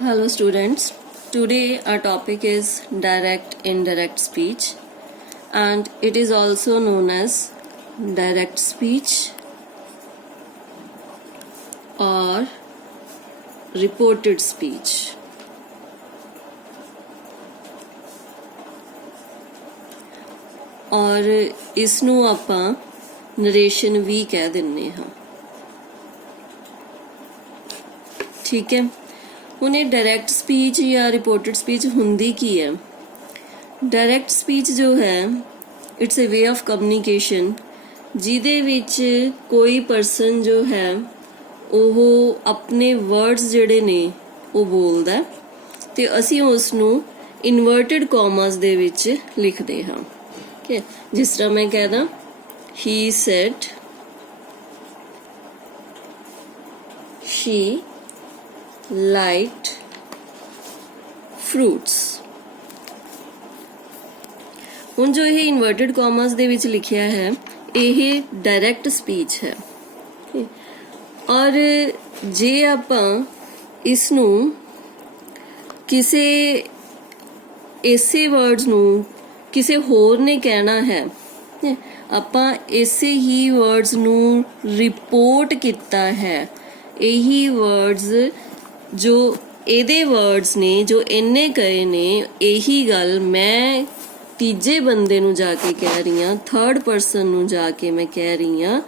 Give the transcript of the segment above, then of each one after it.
Hello students, today our topic is direct indirect speech and it is also known as direct speech or reported speech. और इसनों आपां narration भी कह दिन्ने हाँ, ठीक है। ਹੁਣ ਇਹ डायरेक्ट स्पीच या रिपोर्टेड स्पीच ਹੁੰਦੀ ਕੀ ਹੈ? डायरेक्ट स्पीच जो है it's a way of communication ਜਿਹਦੇ ਵਿੱਚ ਕੋਈ ਪਰਸਨ ਜੋ ਹੈ ਉਹ ਆਪਣੇ ਵਰਡਸ ਜਿਹੜੇ ਨੇ ਉਹ ਬੋਲਦਾ ਤੇ ਅਸੀਂ ਉਸ ਨੂੰ ਇਨਵਰਟਡ ਕਾਮਾਸ ਦੇ ਵਿੱਚ ਲਿਖਦੇ ਹਾਂ, ਠੀਕ ਹੈ। ਜਿਸ ਤਰ੍ਹਾਂ ਮੈਂ ਕਹਿਦਾ he said, she liked fruits। ਹੁਣ ਜੋ ਇਹ ਇਨਵਰਟਡ ਕਾਮਾਸ ਦੇ ਵਿੱਚ ਲਿਖਿਆ ਹੈ ਇਹ ਡਾਇਰੈਕਟ ਸਪੀਚ ਹੈ, ਔਰ ਜੇ ਆਪਾਂ ਇਸ ਨੂੰ ਕਿਸੇ ਇਸੇ ਵਰਡਸ ਨੂੰ ਕਿਸੇ ਹੋਰ ਨੇ ਕਹਿਣਾ ਹੈ, ਆਪਾਂ ਇਸੇ ਹੀ ਵਰਡਸ ਨੂੰ ਰਿਪੋਰਟ ਕੀਤਾ ਹੈ। ਇਹੀ ਵਰਡਸ ਜੋ ਇਹਦੇ ਵਰਡਸ ਨੇ ਜੋ ਇਹਨੇ ਕਹੇ ਨੇ, ਇਹੀ ਗੱਲ ਮੈਂ ਤੀਜੇ ਬੰਦੇ ਨੂੰ ਜਾ ਕੇ ਕਹਿ ਰਹੀ ਹਾਂ, ਥਰਡ ਪਰਸਨ ਨੂੰ ਜਾ ਕੇ ਮੈਂ ਕਹਿ ਰਹੀ ਹਾਂ,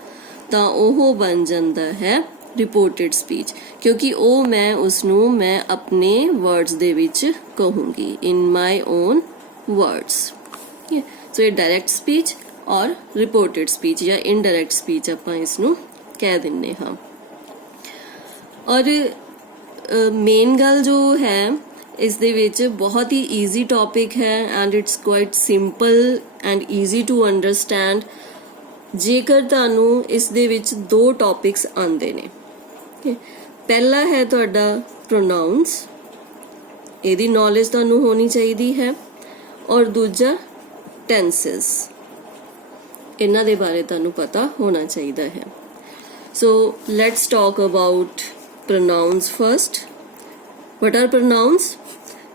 ਤਾਂ ਉਹ ਬਣ ਜਾਂਦਾ ਹੈ ਰਿਪੋਰਟਡ ਸਪੀਚ, ਕਿਉਂਕਿ ਉਹ ਮੈਂ ਆਪਣੇ ਵਰਡਸ ਦੇ ਵਿੱਚ ਕਹੂੰਗੀ, ਇਨ ਮਾਈ ਓਨ ਵਰਡਸ। ਸੋ ਇਹ ਡਾਇਰੈਕਟ ਸਪੀਚ ਔਰ ਰਿਪੋਰਟਡ ਸਪੀਚ ਜਾਂ ਇਨਡਾਇਰੈਕਟ ਸਪੀਚ ਆਪਾਂ ਇਸ ਨੂੰ ਕਹਿ ਦਿੰਨੇ ਹਾਂ। ਔਰ ਮੇਨ ਗੱਲ ਜੋ ਹੈ ਇਸ ਦੇ ਵਿੱਚ ਬਹੁਤ ਹੀ ਈਜ਼ੀ ਟੌਪਿਕ ਹੈ and it's quite simple and easy to understand. ਜੇਕਰ ਤੁਹਾਨੂੰ ਇਸ ਦੇ ਵਿੱਚ ਦੋ ਟੌਪਿਕਸ ਆਉਂਦੇ ਨੇ, ਪਹਿਲਾ ਹੈ ਤੁਹਾਡਾ ਪ੍ਰੋਨਾਊਨਸ, ਇਹਦੀ ਨੌਲੇਜ ਤੁਹਾਨੂੰ ਹੋਣੀ ਚਾਹੀਦੀ ਹੈ, ਔਰ ਦੂਜਾ ਟੈਂਸਸ, ਇਹਨਾਂ ਦੇ ਬਾਰੇ ਤੁਹਾਨੂੰ ਪਤਾ ਹੋਣਾ ਚਾਹੀਦਾ ਹੈ। So let's talk about pronouns first. What are pronouns?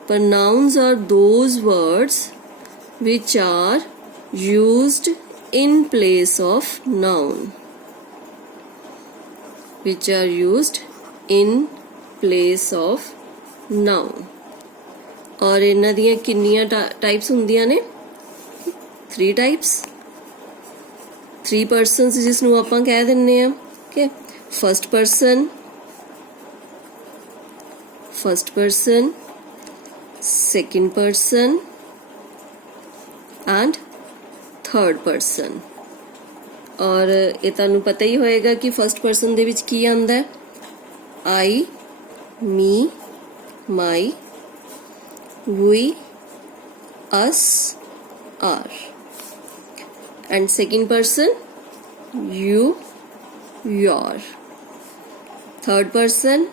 Pronouns are those words which are used in place of noun. Which are used in place of noun. और इन्हां दियां किन्नियां टाइप्स ਹੁੰਦੀਆਂ ਨੇ? 3 टाइप्स, 3 persons ਜਿਸ ਨੂੰ ਆਪਾਂ ਕਹਿ ਦਿੰਨੇ ਆ, okay? First person, second person and third person। और ਇਹ ਤੁਹਾਨੂੰ ਪਤਾ ਹੀ ਹੋਏਗਾ ਕਿ ਫਸਟ ਪਰਸਨ ਦੇ ਵਿੱਚ ਕੀ ਆਉਂਦਾ ਹੈ? I, me, my, we, us, our। and second person you, your। third person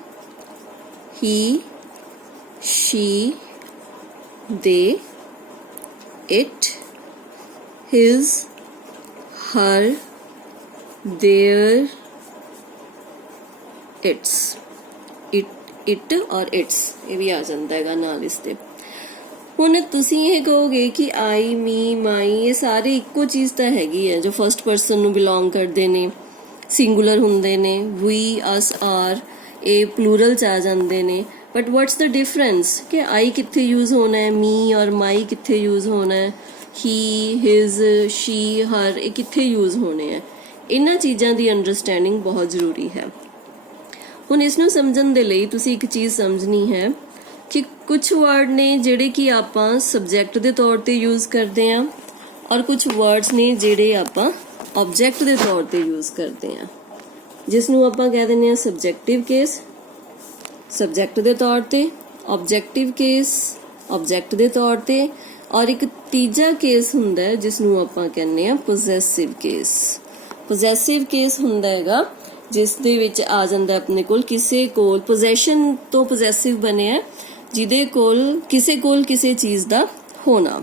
he, she, they, it, his, her, their, its। it और its ਇਹ ਵੀ ਆ ਜਾਂਦਾ ਹੈਗਾ ਨਾਲ ਇਸ ਦੇ। ਹੁਣ ਤੁਸੀਂ ਇਹ ਕਹੋਗੇ ਕਿ I, me, my ਇਹ ਸਾਰੇ ਇੱਕੋ ਚੀਜ਼ ਤਾਂ ਹੈਗੀ ਹੈ, ਜੋ ਫਸਟ ਪਰਸਨ ਨੂੰ ਬਿਲੋਂਗ ਕਰਦੇ ਨੇ, ਸਿੰਗੂਲਰ ਹੁੰਦੇ ਨੇ। we, us, our ਇਹ ਪਲੂਰਲ ਚ ਆ ਜਾਂਦੇ ਨੇ। ਬਟ ਵਾਟਸ ਦ ਡਿਫਰੈਂਸ ਕਿ I ਕਿੱਥੇ ਯੂਜ਼ ਹੋਣਾ ਹੈ, me ਔਰ my ਕਿੱਥੇ ਯੂਜ਼ ਹੋਣਾ ਹੈ, he, his, she, her ਇਹ ਕਿੱਥੇ ਯੂਜ਼ ਹੋਣੇ ਹੈ। ਇਹਨਾਂ ਚੀਜ਼ਾਂ ਦੀ ਅੰਡਰਸਟੈਂਡਿੰਗ ਬਹੁਤ ਜ਼ਰੂਰੀ ਹੈ। ਹੁਣ ਇਸ ਨੂੰ ਸਮਝਣ ਦੇ ਲਈ ਤੁਸੀਂ ਇੱਕ ਚੀਜ਼ ਸਮਝਣੀ ਹੈ ਕਿ ਕੁਝ ਵਰਡ ਨੇ ਜਿਹੜੇ ਕਿ ਆਪਾਂ ਸਬਜੈਕਟ ਦੇ ਤੌਰ ਤੇ ਯੂਜ਼ ਕਰਦੇ ਹਾਂ, ਔਰ ਕੁਝ ਵਰਡਸ ਨੇ ਜਿਹੜੇ ਆਪਾਂ ਆਬਜੈਕਟ ਦੇ ਤੌਰ ਤੇ ਯੂਜ਼ ਕਰਦੇ ਹਾਂ, ਜਿਸ ਨੂੰ ਆਪਾਂ ਕਹਿ ਦਿੰਦੇ ਹਾਂ ਸਬਜੈਕਟਿਵ ਕੇਸ ਸਬਜੈਕਟ ਦੇ ਤੌਰ ਤੇ, ਆਬਜੈਕਟਿਵ ਕੇਸ ਆਬਜੈਕਟ ਦੇ ਤੌਰ ਤੇ, ਔਰ ਇੱਕ ਤੀਜਾ ਕੇਸ ਹੁੰਦਾ ਹੈ ਜਿਸ ਨੂੰ ਆਪਾਂ ਕਹਿੰਦੇ ਹਾਂ ਪੋਜੈਸਿਵ ਕੇਸ। ਪੋਜੈਸਿਵ ਕੇਸ ਹੁੰਦਾ ਹੈਗਾ ਜਿਸ ਦੇ ਵਿੱਚ ਆ ਜਾਂਦਾ ਆਪਣੇ ਕੋਲ ਕਿਸੇ ਕੋਲ ਪੋਜੈਸ਼ਨ ਤੋਂ ਪੋਜੈਸਿਵ ਬਣਿਆ, ਜਿਹਦੇ ਕੋਲ ਕਿਸੇ ਚੀਜ਼ ਦਾ ਹੋਣਾ।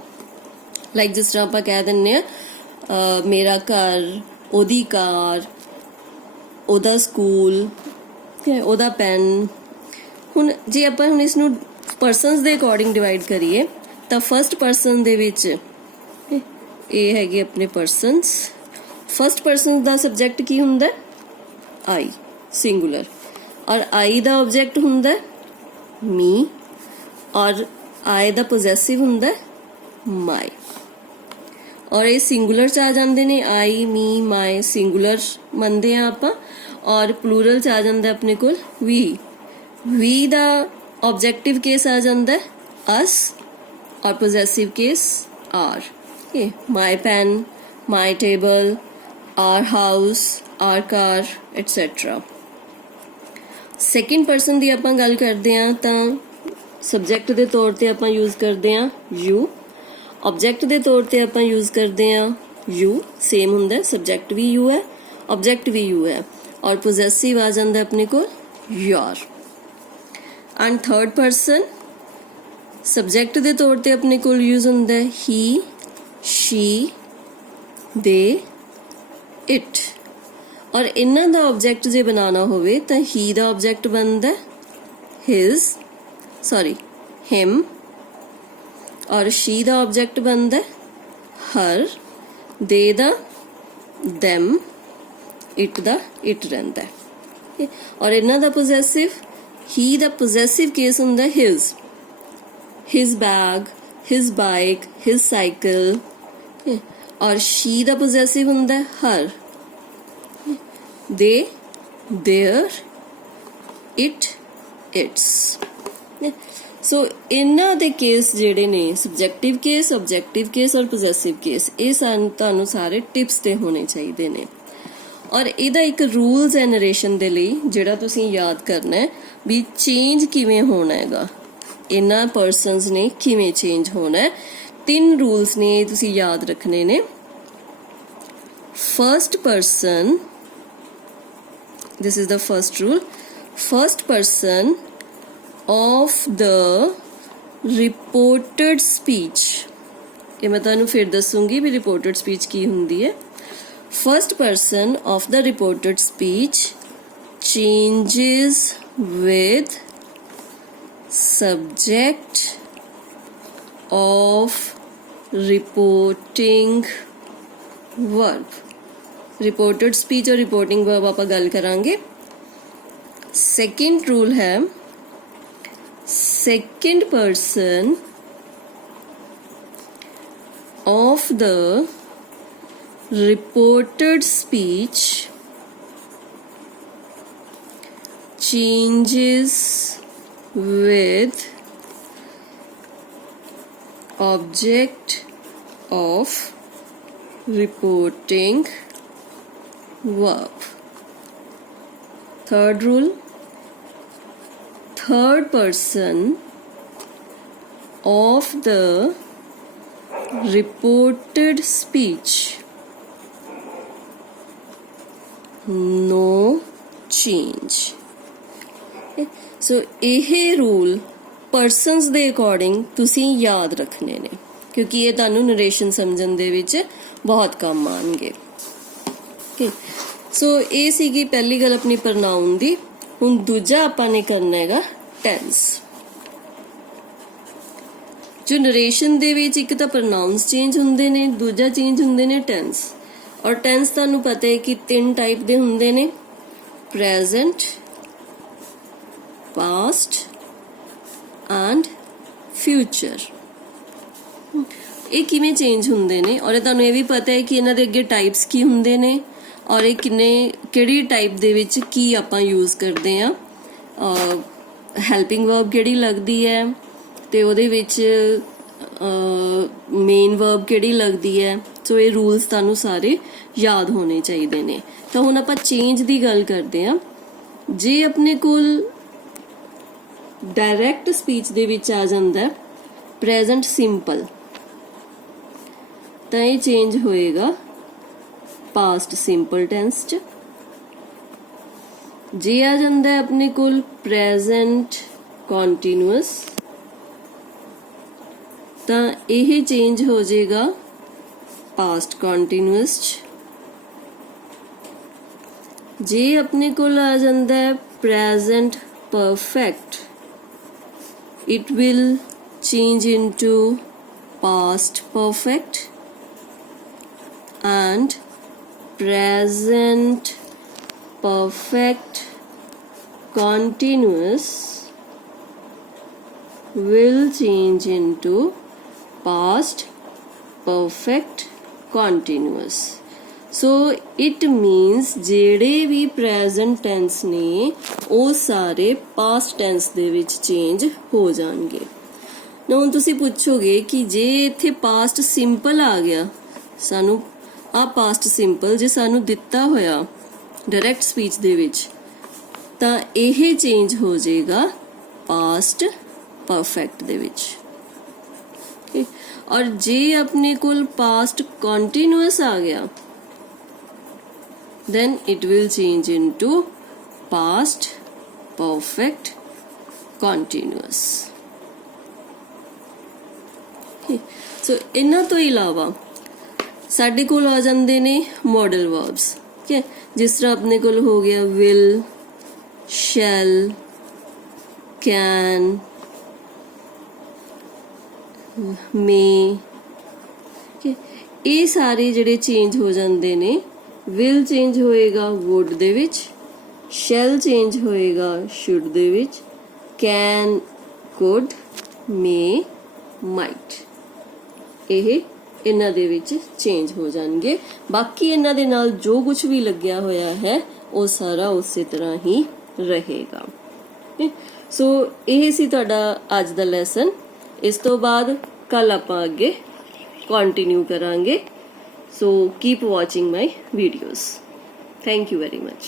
ਲਾਈਕ ਜਿਸ ਤਰ੍ਹਾਂ ਆਪਾਂ ਕਹਿ ਦਿੰਦੇ ਆ ਮੇਰਾ ਘਰ, ਉਹਦੀ ਕਾਰ, ਉਹਦਾ ਸਕੂਲ, ਉਹਦਾ ਪੈਨ, ਹੁਣ ਜੇ ਆਪਾਂ ਹੁਣ ਇਸ ਨੂੰ ਪਰਸਨਸ ਦੇ ਅਕੋਰਡਿੰਗ ਡਿਵਾਈਡ ਕਰੀਏ ਤਾਂ ਫਸਟ ਪਰਸਨ ਦੇ ਵਿੱਚ ਇਹ ਹੈਗੇ ਆਪਣੇ ਪਰਸਨਸ। ਫਸਟ ਪਰਸਨ ਦਾ ਸਬਜੈਕਟ ਕੀ ਹੁੰਦਾ? I, ਸਿੰਗੂਲਰ, ਔਰ I ਦਾ ਆਬਜੈਕਟ ਹੁੰਦਾ me, ਔਰ I ਦਾ ਪੋਜੈਸਿਵ ਹੁੰਦਾ my, ਔਰ ਇਹ ਸਿੰਗੂਲਰ ਚ ਆ ਜਾਂਦੇ ਨੇ I, me, my ਸਿੰਗੂਲਰ ਮੰਨਦੇ ਆ ਆਪਾਂ, ਔਰ ਪਲੂਰਲ ਚ ਆ ਜਾਂਦਾ ਆਪਣੇ ਕੋਲ we ਦਾ ऑब्जेक्टिव केस आ जाता है us और possessive case are। okay, my pen, my table, our house, our car, etc। Second person ਦੀ ਆਪਾਂ ਗੱਲ ਕਰਦੇ ਹਾਂ ਤਾਂ ਸਬਜੈਕਟ ਦੇ ਤੌਰ ਤੇ ਆਪਾਂ ਯੂਜ਼ ਕਰਦੇ ਹਾਂ you, ऑब्जेक्ट ਦੇ ਤੌਰ ਤੇ ਆਪਾਂ ਯੂਜ਼ ਕਰਦੇ ਹਾਂ you, ਸੇਮ ਹੁੰਦਾ ਹੈ, ਸਬਜੈਕਟ ਵੀ you ਹੈ, ऑब्जेक्ट भी you ਹੈ, ਔਰ possessive ਆ ਜਾਂਦਾ ਆਪਣੇ ਕੋਲ your। And third person subject दे तौर ते अपने कोल यूज हुंदा है ही, शी, दे, इट, और इन्हां दा ऑब्जेक्ट जे बनाना होवे तां ही दा ऑब्जेक्ट बनदा हिज, सॉरी हिम, और शी दा ऑब्जेक्ट बनदा हर, दे दा them, इट दा इट रहिंदा है, और इन्हां दा possessive he the possessive case ਹੁੰਦਾ his bag, his bike, his cycle, और she the possessive ਹੁੰਦਾ her, they, their, it, its। ਸੋ ਇਹਨਾਂ ਦੇ ਕੇਸ ਜਿਹੜੇ ਨੇ ਸਬਜੈਕਟਿਵ ਕੇਸ, ਆਬਜੈਕਟਿਵ ਕੇਸ ਔਰ ਪੋਜੈਸਿਵ ਕੇਸ, ਇਹ ਤੁਹਾਨੂੰ ਸਾਰੇ ਟਿਪਸ ਤੇ ਹੋਣੇ ਚਾਹੀਦੇ ਨੇ। ਔਰ ਇਹਦਾ ਇੱਕ ਰੂਲਸ ਐਂਡ ਨਰੇਸ਼ਨ ਦੇ ਲਈ ਜਿਹੜਾ ਤੁਸੀਂ ਯਾਦ ਕਰਨਾ ਹੈ ਵੀ ਚੇਂਜ ਕਿਵੇਂ ਹੋਣਾ ਹੈਗਾ, ਇਹਨਾਂ ਪਰਸਨਸ ਨੇ ਕਿਵੇਂ ਚੇਂਜ ਹੋਣਾ ਹੈ। 3 ਰੂਲਸ ਨੇ ਤੁਸੀਂ ਯਾਦ ਰੱਖਣੇ ਨੇ। First person, this is the first rule, first person of the reported speech. ਇਹ ਮੈਂ ਤੁਹਾਨੂੰ ਫਿਰ ਦੱਸੂਗੀ ਵੀ ਰਿਪੋਰਟਡ ਸਪੀਚ ਕੀ ਹੁੰਦੀ ਹੈ। First person of the reported speech changes with subject of reporting verb। reported speech और reporting verb ਆਪਾਂ ਗੱਲ ਕਰਾਂਗੇ। second rule है second person of the reported speech changes with object of reporting verb। third rule, third person of the reported speech no change। ਸੋ ਇਹ rule persons ਦੇ according ਤੁਸੀਂ ਯਾਦ ਰੱਖਣੇ ਨੇ ਕਿਉਂਕਿ ਇਹ ਤੁਹਾਨੂੰ ਨਰੇਸ਼ਨ ਸਮਝਣ ਦੇ ਵਿੱਚ ਬਹੁਤ ਕੰਮ ਆਣਗੇ। ਓਕੇ, ਸੋ ਇਹ ਸੀਗੀ ਪਹਿਲੀ ਗੱਲ ਆਪਣੀ ਪ੍ਰਨਾਉਨ ਦੀ। ਹੁਣ ਦੂਜਾ ਆਪਾਂ ਨੇ ਕਰਨਾ ਹੈਗਾ ਟੈਂਸ। ਜੋ ਨਰੇਸ਼ਨ ਦੇ ਵਿੱਚ ਇੱਕ ਤਾਂ ਪ੍ਰਨਾਉਨਸ ਚੇਂਜ ਹੁੰਦੇ ਨੇ, ਦੂਜਾ ਚੇਂਜ ਹੁੰਦੇ ਨੇ ਟੈਂਸ। और टेंस ਤੁਹਾਨੂੰ ਪਤਾ ਹੈ ਕਿ 3 टाइप ਦੇ ਹੁੰਦੇ ਨੇ, प्रेजेंट, पास्ट एंड फ्यूचर। ਇਹ ਕਿਵੇਂ ਚੇਂਜ ਹੁੰਦੇ ਨੇ ਔਰ ਤੁਹਾਨੂੰ ਇਹ ਵੀ ਪਤਾ ਹੈ ਕਿ ਇਹਨਾਂ ਦੇ ਅੱਗੇ ਟਾਈਪਸ ਕੀ ਹੁੰਦੇ ਨੇ ਔਰ ਇਹ ਕਿਹੜੀ ਟਾਈਪ ਦੇ ਵਿੱਚ ਕੀ ਆਪਾਂ ਯੂਜ਼ ਕਰਦੇ ਆ। ਹੈਲਪਿੰਗ ਵਰਬ ਕਿਹੜੀ ਲੱਗਦੀ ਹੈ ਤੇ ਉਹਦੇ ਵਿੱਚ ਮੇਨ ਵਰਬ ਕਿਹੜੀ ਲੱਗਦੀ ਹੈ। ਸੋ ਇਹ ਰੂਲਸ ਤੁਹਾਨੂੰ ਸਾਰੇ ਯਾਦ ਹੋਣੇ ਚਾਹੀਦੇ ਨੇ। ਤਾਂ ਹੁਣ ਆਪਾਂ ਚੇਂਜ ਦੀ ਗੱਲ ਕਰਦੇ ਹਾਂ। ਜੇ ਆਪਣੇ ਕੋਲ ਡਾਇਰੈਕਟ ਸਪੀਚ ਦੇ ਵਿੱਚ ਆ ਜਾਂਦਾ ਪ੍ਰੈਜ਼ੈਂਟ ਸਿੰਪਲ ਤਾਂ ਇਹ ਚੇਂਜ ਹੋਏਗਾ ਪਾਸਟ ਸਿੰਪਲ ਟੈਂਸ ਚ। ਜੇ ਆ ਜਾਂਦਾ ਆਪਣੇ ਕੋਲ ਪ੍ਰੈਜ਼ੈਂਟ ਕੰਟੀਨਿਊਅਸ ਤਾਂ ਇਹ ਚੇਂਜ ਹੋ ਜਾਏਗਾ ਪਾਸਟ ਕੰਟੀਨਿਊਅਸ ਚ। ਜੇ ਆਪਣੇ ਕੋਲ ਆ ਜਾਂਦਾ present perfect it will change into past perfect and present perfect continuous will change into past perfect continuous. So it means ਜਿਹੜੇ ਵੀ present tense ਨੇ ਉਹ ਸਾਰੇ past tense ਦੇ ਵਿੱਚ change ਹੋ ਜਾਣਗੇ। ਨਾ ਹੁਣ ਤੁਸੀਂ ਪੁੱਛੋਗੇ ਕਿ ਜੇ ਇੱਥੇ past simple ਆ ਗਿਆ, ਸਾਨੂੰ ਆ past simple ਜੇ ਸਾਨੂੰ ਦਿੱਤਾ ਹੋਇਆ direct speech ਦੇ ਵਿੱਚ ਤਾਂ ਇਹ change ਹੋ ਜਾਏਗਾ past perfect ਦੇ ਵਿੱਚ। और जे अपने कोल past continuous आ गया then it will change into past perfect continuous। सो इन्हां तो इलावा साडे कोल आ जांदे ने मॉडल वर्ब्स। ठीक है, जिस तरह अपने कोल हो गया will, shall, can, may। ਇਹ ਸਾਰੇ ਜਿਹੜੇ ਚੇਂਜ ਹੋ ਜਾਂਦੇ ਨੇ, will ਚੇਂਜ ਹੋਏਗਾ would ਦੇ ਵਿੱਚ, shall ਚੇਂਜ ਹੋਏਗਾ should ਦੇ ਵਿੱਚ, can, could, may, might। ਇਹ ਇਹਨਾਂ ਦੇ ਵਿੱਚ ਚੇਂਜ ਹੋ ਜਾਣਗੇ। ਬਾਕੀ ਇਹਨਾਂ ਦੇ ਨਾਲ ਜੋ ਕੁਝ ਵੀ ਲੱਗਿਆ ਹੋਇਆ ਹੈ ਉਹ ਸਾਰਾ ਉਸੇ ਤਰ੍ਹਾਂ ਹੀ ਰਹੇਗਾ। ਸੋ ਇਹ ਸੀ ਤੁਹਾਡਾ ਅੱਜ ਦਾ ਲੈਸਨ। ਇਸ ਤੋਂ ਬਾਅਦ ਕੱਲ ਆਪਾਂ ਅੱਗੇ ਕੰਟੀਨਿਊ ਕਰਾਂਗੇ। So keep watching my videos. Thank you very much.